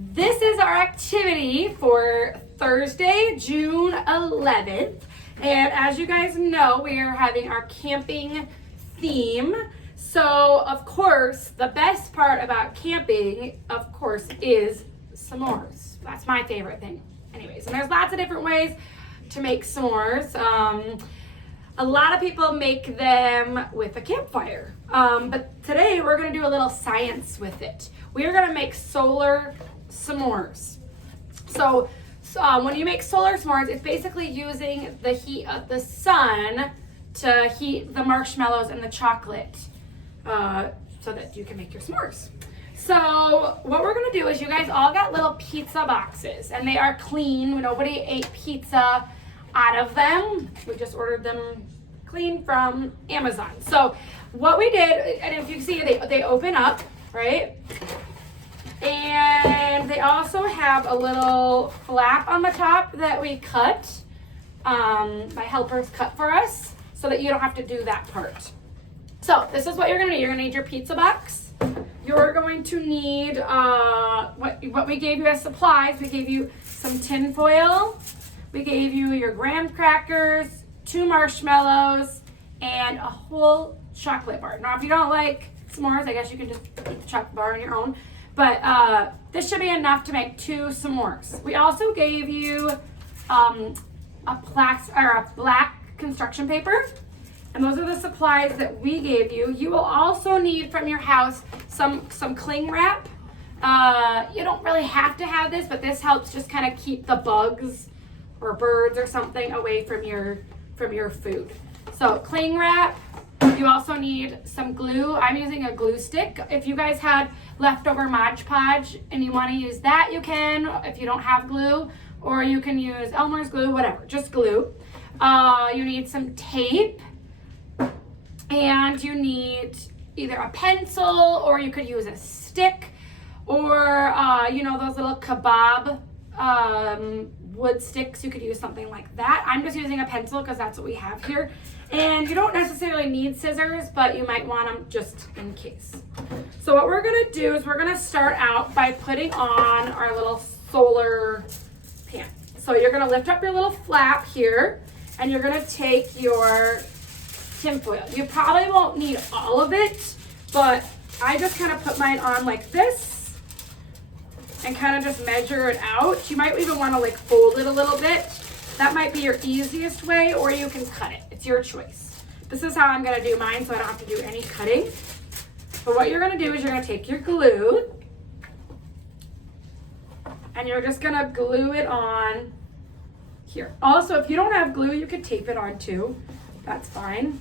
This is our activity for Thursday, June 11th. And as you guys know, we are having our camping theme. So, of course, the best part about camping, of course, is s'mores. That's my favorite thing. Anyways, and there's lots of different ways to make s'mores. A lot of people make them with a campfire. But today we're going to do a little science with it. We are going to make solar s'mores. So when you make solar s'mores, it's basically using the heat of the sun to heat the marshmallows and the chocolate so that you can make your s'mores. So what we're gonna do is you guys all got little pizza boxes and they are clean. Nobody ate pizza out of them. We just ordered them clean from Amazon. So what we did, and if you see, they open up, right? And they also have a little flap on the top that we cut. My helpers cut for us so that you don't have to do that part. So this is what you're gonna need. You're gonna need your pizza box. You're going to need what we gave you as supplies. We gave you some tin foil. We gave you your graham crackers, 2 marshmallows, and a whole chocolate bar. Now, if you don't like s'mores, I guess you can just eat the chocolate bar on your own. But this should be enough to make 2 s'mores. We also gave you a black construction paper. And those are the supplies that we gave you. You will also need from your house some cling wrap. You don't really have to have this, but this helps just kind of keep the bugs or birds or something away from your food. So cling wrap. You also need some glue. I'm using a glue stick. If you guys had leftover Mod Podge and you want to use that, you can. If you don't have glue, or you can use Elmer's glue, whatever, just glue. You need some tape. And you need either a pencil, or you could use a stick, or those little kebab wood sticks. You could use something like that. I'm just using a pencil because that's what we have here. And you don't necessarily need scissors, but you might want them just in case. So what we're gonna do is we're gonna start out by putting on our little solar pan. So you're gonna lift up your little flap here, and you're gonna take your tinfoil. You probably won't need all of it, but I just kind of put mine on like this and kind of just measure it out. You might even want to like fold it a little bit. That might be your easiest way, or you can cut it. It's your choice. This is how I'm going to do mine, so I don't have to do any cutting. But what you're going to do is you're going to take your glue and you're just going to glue it on here. Also, if you don't have glue, you could tape it on too. That's fine.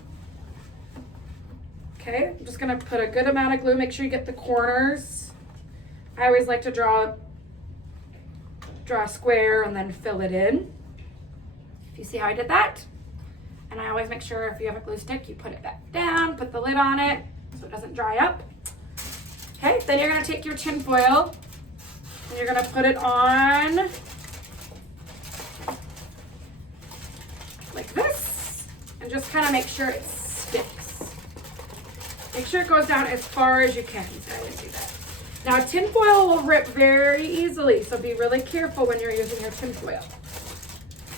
Okay, I'm just gonna put a good amount of glue. Make sure you get the corners. I always like to draw a square and then fill it in. If you see how I did that. And I always make sure if you have a glue stick, you put it back down, put the lid on it so it doesn't dry up. Okay, then you're gonna take your tin foil and you're gonna put it on like this and just kind of make sure it sticks. Make sure it goes down as far as you can. So I didn't do that. Now, tin foil will rip very easily, so be really careful when you're using your tin foil.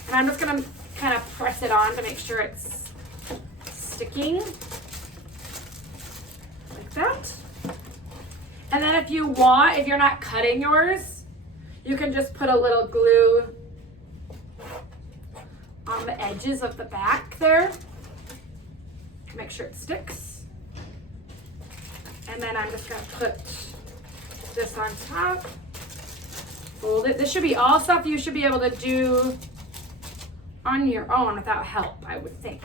And I'm just gonna kind of press it on to make sure it's sticking, like that. And then if you're not cutting yours, you can just put a little glue on the edges of the back there to make sure it sticks. And then I'm just gonna put this on top, fold it. This should be all stuff you should be able to do on your own without help, I would think.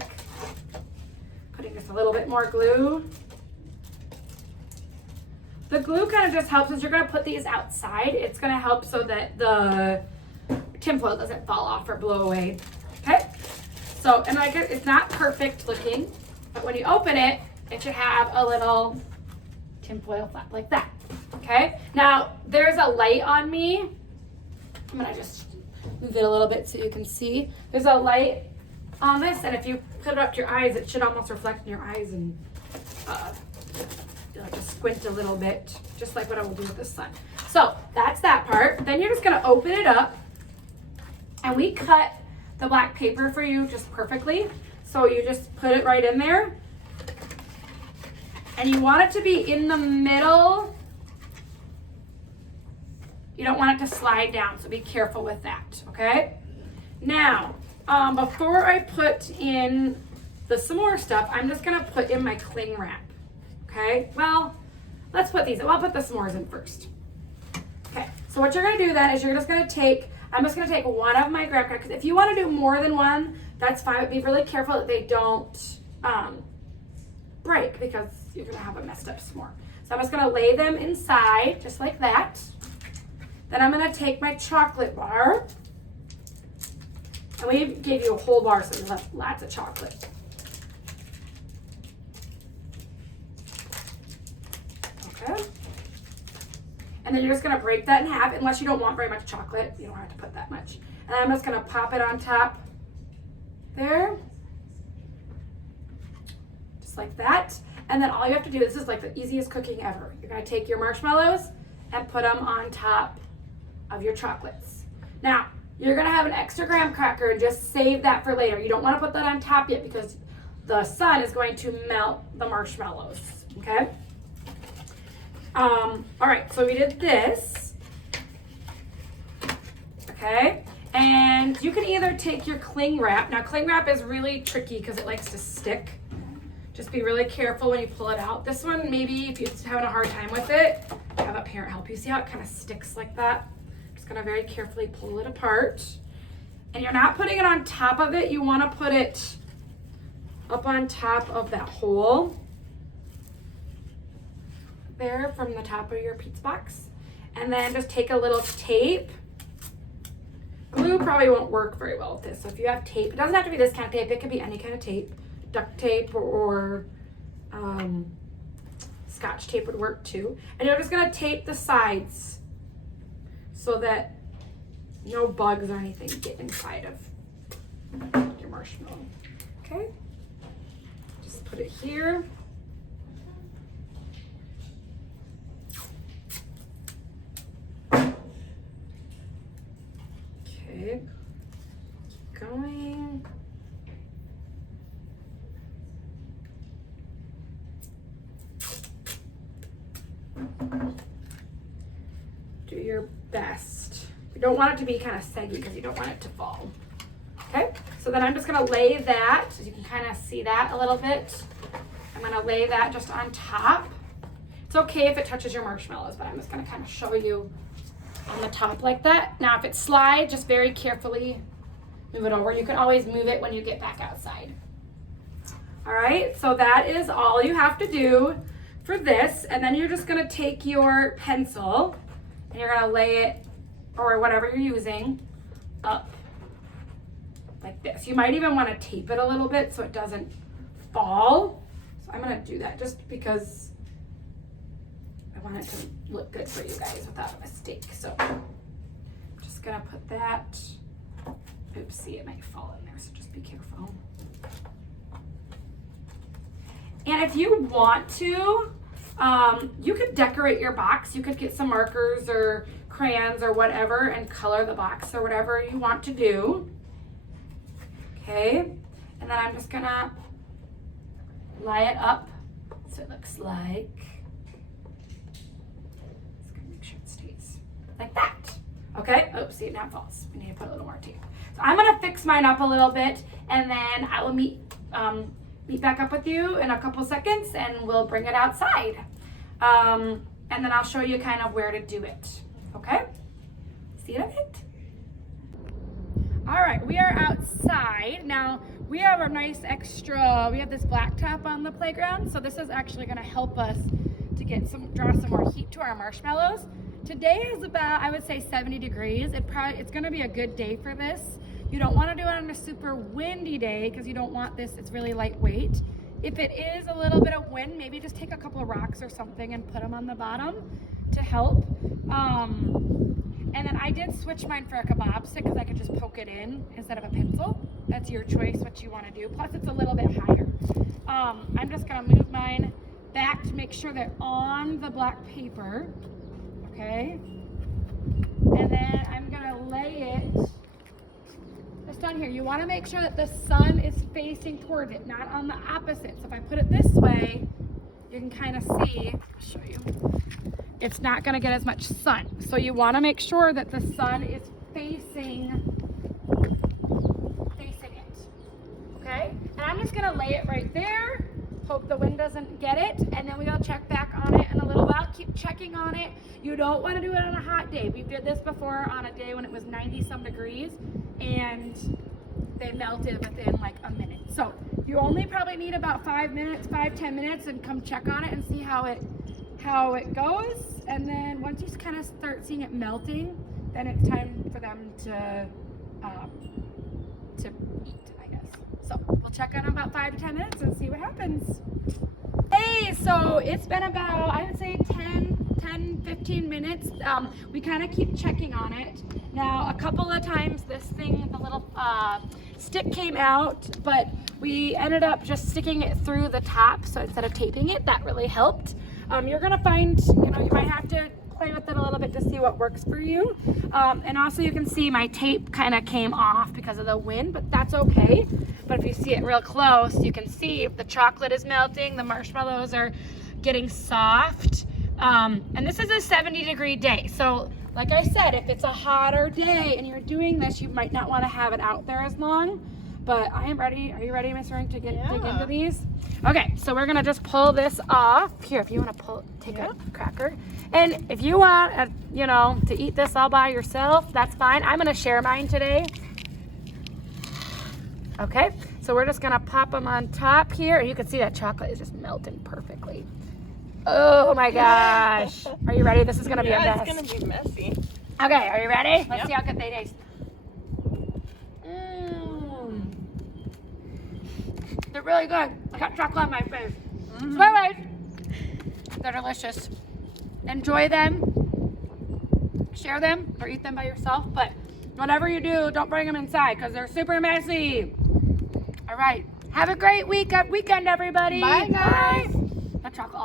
Putting just a little bit more glue. The glue kind of just helps as you're gonna put these outside. It's gonna help so that the tinfoil doesn't fall off or blow away. Okay, so, and like it's not perfect looking, but when you open it, it should have a little tinfoil flap like that. Okay, now there's a light on me. I'm gonna just move it a little bit so you can see. There's a light on this, and if you put it up to your eyes, it should almost reflect in your eyes and I'll just squint a little bit, just like what I will do with the sun. So that's that part. Then you're just gonna open it up, and we cut the black paper for you just perfectly. So you just put it right in there, and you want it to be in the middle. You don't want it to slide down, so be careful with that, okay? Now, before I put in some more stuff, I'm just gonna put in my cling wrap, okay? Well, let's put these, I'll put the s'mores in first. Okay, so what you're gonna do then is you're just gonna take, I'm just gonna take one of my graham crackers. If you wanna do more than one, that's fine, but be really careful that they don't break, because you're gonna have a messed up s'more. So I'm just gonna lay them inside, just like that. Then I'm gonna take my chocolate bar, and we gave you a whole bar, so you'll have lots of chocolate. Okay. And then you're just gonna break that in half, unless you don't want very much chocolate. You don't have to put that much. And I'm just gonna pop it on top there. Just like that. And then all you have to do, this is like the easiest cooking ever. You're gonna take your marshmallows and put them on top of your chocolates. Now, you're gonna have an extra graham cracker and just save that for later. You don't wanna put that on top yet because the sun is going to melt the marshmallows, okay? All right, so we did this, okay? And you can either take your cling wrap. Now, cling wrap is really tricky because it likes to stick. Just be really careful when you pull it out. This one, maybe if you're having a hard time with it, have a parent help you. See how it kind of sticks like that? Just gonna very carefully pull it apart. And you're not putting it on top of it. You wanna put it up on top of that hole there from the top of your pizza box. And then just take a little tape. Glue probably won't work very well with this. So if you have tape, it doesn't have to be this kind of tape. It could be any kind of tape. Duct tape or Scotch tape would work too. And you're just gonna tape the sides so that no bugs or anything get inside of your marshmallow. Okay, just put it here. Okay, keep going. Do your best. You don't want it to be kind of saggy because you don't want it to fall. Okay, so then I'm just gonna lay that, so you can kind of see that a little bit. I'm gonna lay that just on top. It's okay if it touches your marshmallows, but I'm just gonna kind of show you on the top like that. Now, if it slides, just very carefully move it over. You can always move it when you get back outside. All right, so that is all you have to do for this. And then you're just gonna take your pencil and you're gonna lay it, or whatever you're using, up like this. You might even wanna tape it a little bit so it doesn't fall. So I'm gonna do that just because I want it to look good for you guys without a mistake. So I'm just gonna put that, oopsie, it might fall in there, so just be careful. And if you want to, you could decorate your box. You could get some markers or crayons or whatever and color the box or whatever you want to do. Okay, and then I'm just gonna lie it up so it looks like, just gonna make sure it stays like that. Okay, oops, see, now it falls. We need to put a little more tape. So I'm gonna fix mine up a little bit, and then I will meet back up with you in a couple seconds and we'll bring it outside. And then I'll show you kind of where to do it. Okay? See you in a bit. All right, we are outside. Now, we have a nice extra, we have this blacktop on the playground, so this is actually gonna help us to draw some more heat to our marshmallows. Today is about, I would say 70 degrees. It's gonna be a good day for this. You don't want to do it on a super windy day because you don't want this, it's really lightweight. If it is a little bit of wind, maybe just take a couple of rocks or something and put them on the bottom to help. And then I did switch mine for a kebab stick because I could just poke it in instead of a pencil. That's your choice what you want to do. Plus it's a little bit higher. I'm just going to move mine back to make sure they're on the black paper, okay? And then I'm gonna lay it just on here. You wanna make sure that the sun is facing towards it, not on the opposite. So if I put it this way, you can kind of see, I'll show you, it's not gonna get as much sun. So you wanna make sure that the sun is facing it, okay? And I'm just gonna lay it right there, hope the wind doesn't get it, and then we'll check back on it in a little while. Keep checking on it. You don't wanna do it on a hot day. We did this before on a day when it was 90 some degrees, and they melted within like a minute. So you only probably need about 10 minutes, and come check on it and see how it goes. And then once you kind of start seeing it melting, then it's time for them to eat, I guess. So we'll check on about 5 to 10 minutes and see what happens. Hey, so it's been about, I would say 15 minutes. We kind of keep checking on it. Now, a couple of times this thing, the little stick came out, but we ended up just sticking it through the top. So instead of taping it, that really helped. You're gonna find, you might have to play with it a little bit to see what works for you. And also you can see my tape kind of came off because of the wind, but that's okay. But if you see it real close, you can see the chocolate is melting, the marshmallows are getting soft. And this is a 70-degree day. So like I said, if it's a hotter day and you're doing this, you might not want to have it out there as long. But I am ready. Are you ready, Miss Ring, to dig into these? Okay, so we're gonna just pull this off. Here, if you want to take a cracker. And if you want, to eat this all by yourself, that's fine. I'm gonna share mine today. Okay, so we're just gonna pop them on top here. You can see that chocolate is just melting perfectly. Oh my gosh. Are you ready? This is gonna be a mess. It's gonna be messy. Okay, are you ready? Let's see how good they taste. They're really good. I got chocolate on my face. They're delicious. Enjoy them. Share them or eat them by yourself. But whatever you do, don't bring them inside because they're super messy. All right. Have a great weekend, everybody. Bye, guys. That chocolate.